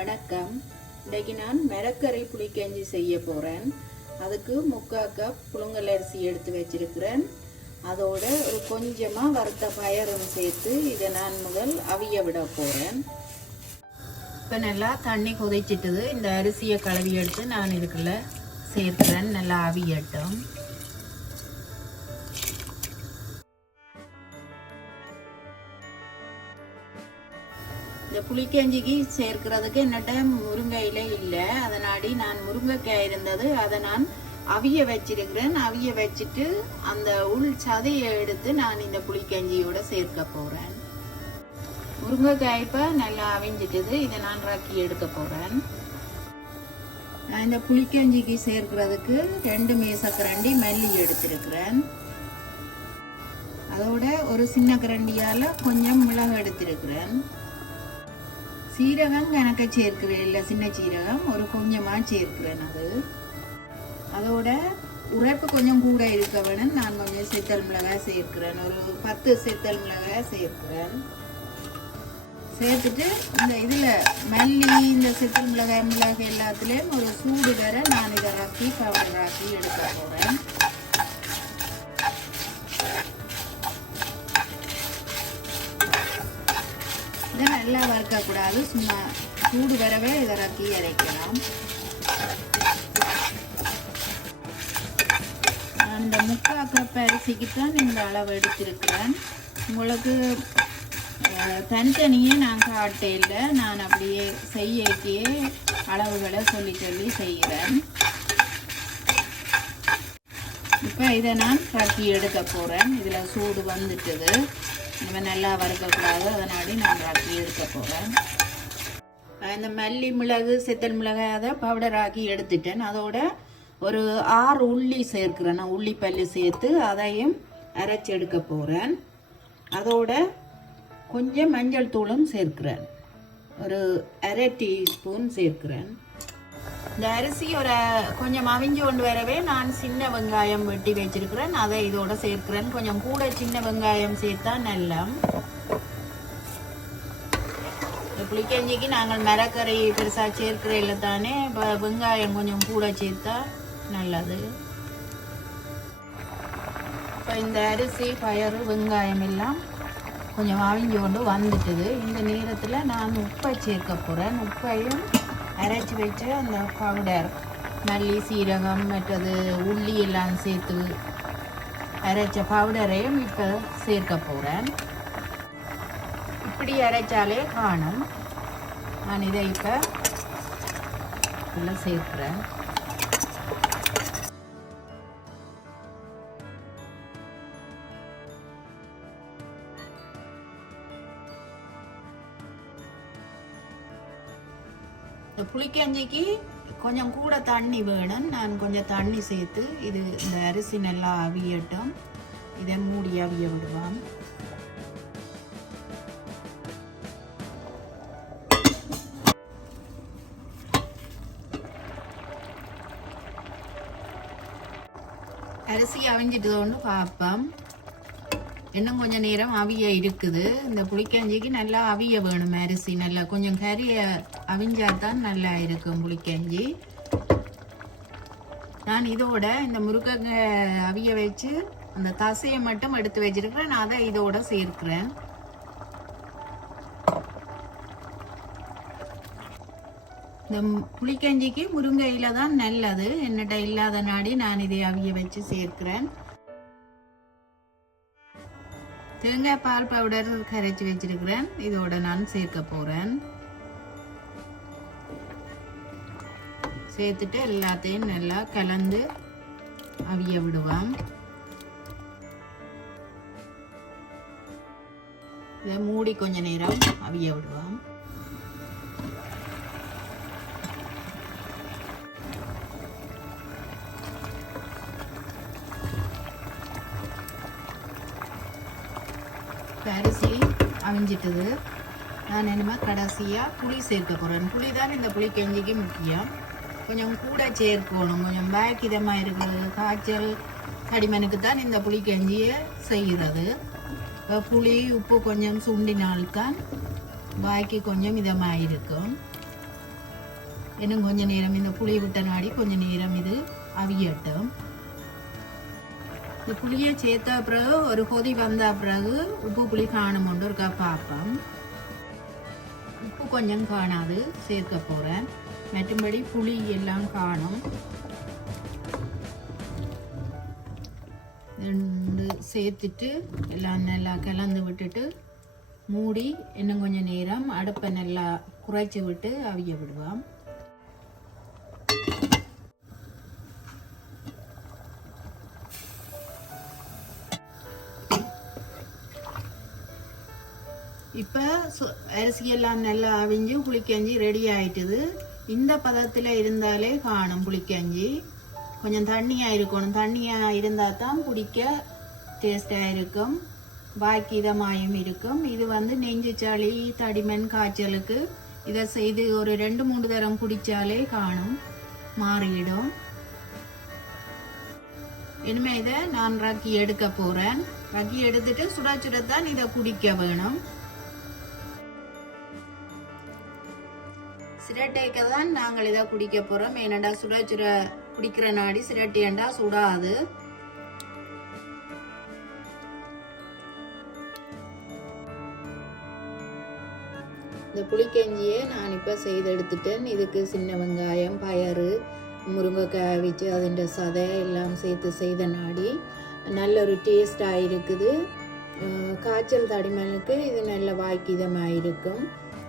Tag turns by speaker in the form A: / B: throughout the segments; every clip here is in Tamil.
A: வணக்கம். இன்றைக்கு நான் மிரக்கறி புளிக்கஞ்சி செய்ய போகிறேன் அதுக்கு முக்கால் கப் புழுங்கல் அரிசி எடுத்து வச்சிருக்கிறேன். அதோட ஒரு கொஞ்சமாக வறுத்த பயரும் சேர்த்து இதை நான் முதல் அவிய விட போகிறேன் இப்போ நல்லா தண்ணி கொதிச்சிட்டுது. இந்த அரிசியை கழுவி எடுத்து நான் இதுக்குள்ளே சேர்க்குறேன். நல்லா அவியட்டும். இந்த புளிக்கஞ்சிக்கு சேர்க்கிறதுக்கு என்னட்ட முருங்கையில இல்லை. அதனாடி நான் முருங்கைக்காய் இருந்தது. அதை நான் அவிய வச்சிருக்கிறேன். அவிய வச்சுட்டு அந்த உள் சதையை எடுத்து நான் இந்த புளிக்கஞ்சியோட சேர்க்க போகிறேன் முருங்கைக்காய் இப்போ நல்லா அவிஞ்சிட்டது. இதை நான் ரக்கி எடுக்க போகிறேன் நான் இந்த புளிக்கஞ்சிக்கு சேர்க்கிறதுக்கு ரெண்டு மேசக்கரண்டி மல்லி எடுத்திருக்கிறேன். அதோட ஒரு சின்ன கரண்டியால் கொஞ்சம் மிளகு எடுத்திருக்கிறேன். சீரகம் கணக்க சேர்க்கிறேன் இல்லை சின்ன சீரகம். ஒரு கொஞ்சமாக சேர்க்கிறேன் அது. அதோட உரைப்பு கொஞ்சம் கூட இருக்க வேணும். நான் கொஞ்சம் செத்தல் மிளகாய் சேர்க்கிறேன். ஒரு பத்து செத்தல் மிளகாய் சேர்க்கிறேன். சேர்த்துட்டு இந்த இதில் மல்லி இந்த செத்தல் மிளகாய் மிளகு எல்லாத்துலேயும் ஒரு சூடு வர நான் இதை ராக்கி பவுடர் ஆக்கி எடுக்க போகிறேன் இதை நல்லா வறுக்கக்கூடாது. சும்மா சூடு வரவே இதை ரத்தி அரைக்கலாம். அந்த இந்த முக்கால் கப் அரிசிக்கு தான் இந்த அளவு எடுத்திருக்கிறேன். உங்களுக்கு தனித்தனியே நான் காட்டையில் நான் அப்படியே செய்யக்கே அளவுகளை சொல்லி சொல்லி செய்கிறேன். இப்போ இதை நான் கட்டி எடுக்க போகிறேன் இதில் சூடு வந்துட்டுது. இவன் நல்லா வறுக்கக்கூடாது அதனாடி நான் ஆக்கி எடுக்க போகிறேன் இந்த மல்லி மிளகு செத்தல் மிளகாய் அதை பவுடர் ஆக்கி எடுத்துட்டேன். அதோட ஒரு ஆறு உள்ளி சேர்க்கிறேன். நான் உள்ளி பல்லி சேர்த்து அதையும் அரைச்சி எடுக்க போகிறேன் அதோட கொஞ்சம் மஞ்சள் தூளும் சேர்க்கிறேன். ஒரு அரை டீஸ்பூன் சேர்க்கிறேன். இந்த அரிசி ஒரு கொஞ்சம் அவிஞ்சு கொண்டு வரவே நான் சின்ன வெங்காயம் வெட்டி வச்சிருக்கிறேன். அதை இதோட சேர்க்கிறேன். கொஞ்சம் கூட சின்ன வெங்காயம் சேர்த்தா நல்லா. புளிக்கஞ்சிக்கு நாங்கள் மரக்கறி பெருசாக சேர்க்கிற இல்லை தானே இப்போ வெங்காயம் கொஞ்சம் கூட சேர்த்தா நல்லது. இப்போ இந்த அரிசி பயறு வெங்காயம் எல்லாம் கொஞ்சம் அவிஞ்சு கொண்டு வந்துட்டுது. இந்த நேரத்தில் நான் உப்பை சேர்க்க போகிறேன் உப்பையும் அரைச்சி வச்சு அந்த பவுடர் மல்லி சீரகம் மற்றது உள்ளி எல்லாம் சேர்த்து அரைச்ச பவுடரையும் இப்போ சேர்க்க போகிறேன் இப்படி அரைச்சாலே காணும். நான் இதை இப்போ உள்ள சேர்க்குறேன். இந்த புளிக்கஞ்சிக்கு கொஞ்சம் கூட தண்ணி வேணும். நான் கொஞ்சம் தண்ணி சேர்த்து இது இந்த அரிசி நல்லா அவியட்டும். இதை மூடி அவிய விடுவான் அரிசி அவிஞ்சிட்டதோண்டு பார்ப்போம். இன்னும் கொஞ்சம் நேரம் அவிய இருக்குது. இந்த புளிக்கஞ்சிக்கு நல்லா அவிய வேணும் அரிசி நல்லா. கொஞ்சம் கறிய அவிஞ்சா தான் நல்லா இருக்கும் புளிக்கஞ்சி. நான் இதோட இந்த முருங்கை அவிய வச்சு அந்த தசையை மட்டும் எடுத்து வச்சிருக்கிறேன். நான் அதை இதோட சேர்க்கிறேன். இந்த புளிக்கஞ்சிக்கு முருங்கையில் தான் நல்லது. என்னட்ட இல்லாத நாடி நான் இதை அவிய வச்சு சேர்க்கிறேன். தேங்காய் பால் பவுடர் கரைச்சி வச்சிருக்கிறேன். இதோட நான் சேர்க்க போறேன். சேர்த்துட்டு எல்லாத்தையும் நல்லா கலந்து அவிய விடுவோம். இதை மூடி கொஞ்ச நேரம் அவிய விடுவோம். இப்ப அரிசி அவிஞ்சிட்டது நான் என்னமா கடைசியாக புளி சேர்க்க போகிறேன் புளி தான் இந்த புளி கெஞ்சிக்கு முக்கியம். கொஞ்சம் கூட சேர்க்கணும். கொஞ்சம் பேக்கிதமாக இதமாக இருக்குது காய்ச்சல் கடிமனுக்கு தான் இந்த புளி கெஞ்சியை செய்கிறது. இப்ப புளி உப்பு கொஞ்சம் சுண்டினால்தான் பாக்கி கொஞ்சம் இதமாக இருக்கும். இன்னும் கொஞ்சம் நேரம் இந்த புளி விட்ட நாடி கொஞ்சம் நேரம் இது அவியட்டும். இந்த புளியை சேர்த்த பிறகு ஒரு கொதி வந்த பிறகு உப்பு புளி காணுமோண்டு இருக்கா பார்ப்போம் உப்பு கொஞ்சம் காணாது சேர்க்க போகிறேன் மற்றும்படி புளி எல்லாம் காணும். ரெண்டு சேர்த்துட்டு எல்லாம் நல்லா கலந்து விட்டுட்டு மூடி இன்னும் கொஞ்சம் நேரம் அடுப்பை நல்லா குறைச்சி விட்டு அவிய விடுவோம். இப்போ அரிசியெல்லாம் நல்லா அவிஞ்சு புளிக்கஞ்சி ரெடி ஆயிட்டுது. இந்த பதத்தில் இருந்தாலே காணும் புளிக்கஞ்சி. கொஞ்சம் தண்ணியாக இருக்கணும். தண்ணியாக இருந்தால் தான் பிடிக்க டேஸ்டாக இருக்கும். பாக்கி இதமாயும் இருக்கும். இது வந்து நெஞ்சு சளி தடிமன் காய்ச்சலுக்கு இதை செய்து ஒரு ரெண்டு மூணு தரம் குடித்தாலே காணும் மாறிடும் இனிமே இதை நான் ரக்கி எடுக்க போகிறேன் ரக்கி எடுத்துட்டு சுட சுடத்தான் இதை குடிக்க வேணும். சிரட்டைக்கு தான் நாங்கள் இதை குடிக்க போகிறோம் ஏனண்டா சுட சுட குடிக்கிற நாடி சிரட்டையண்டா சுடாது. இந்த புளிக்கஞ்சியை நான் இப்போ செய்து எடுத்துட்டேன் இதுக்கு சின்ன வெங்காயம் பயறு முருங்கைக்காய் வச்சு அதன் சதை எல்லாம் சேர்த்து செய்த நாடி. நல்ல ஒரு டேஸ்டாக இருக்குது. காய்ச்சல் தடிமனுக்கு இது நல்ல வாய்க்கிதமாக இருக்கும்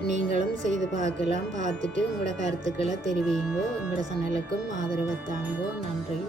A: நீங்களும் செய்து பார்க்கலாம். பார்த்துட்டு உங்களோட கருத்துக்களை தெரிவியுங்கோ உங்களோட சேனலுக்கும் ஆதரவை தாங்கோ நன்றி.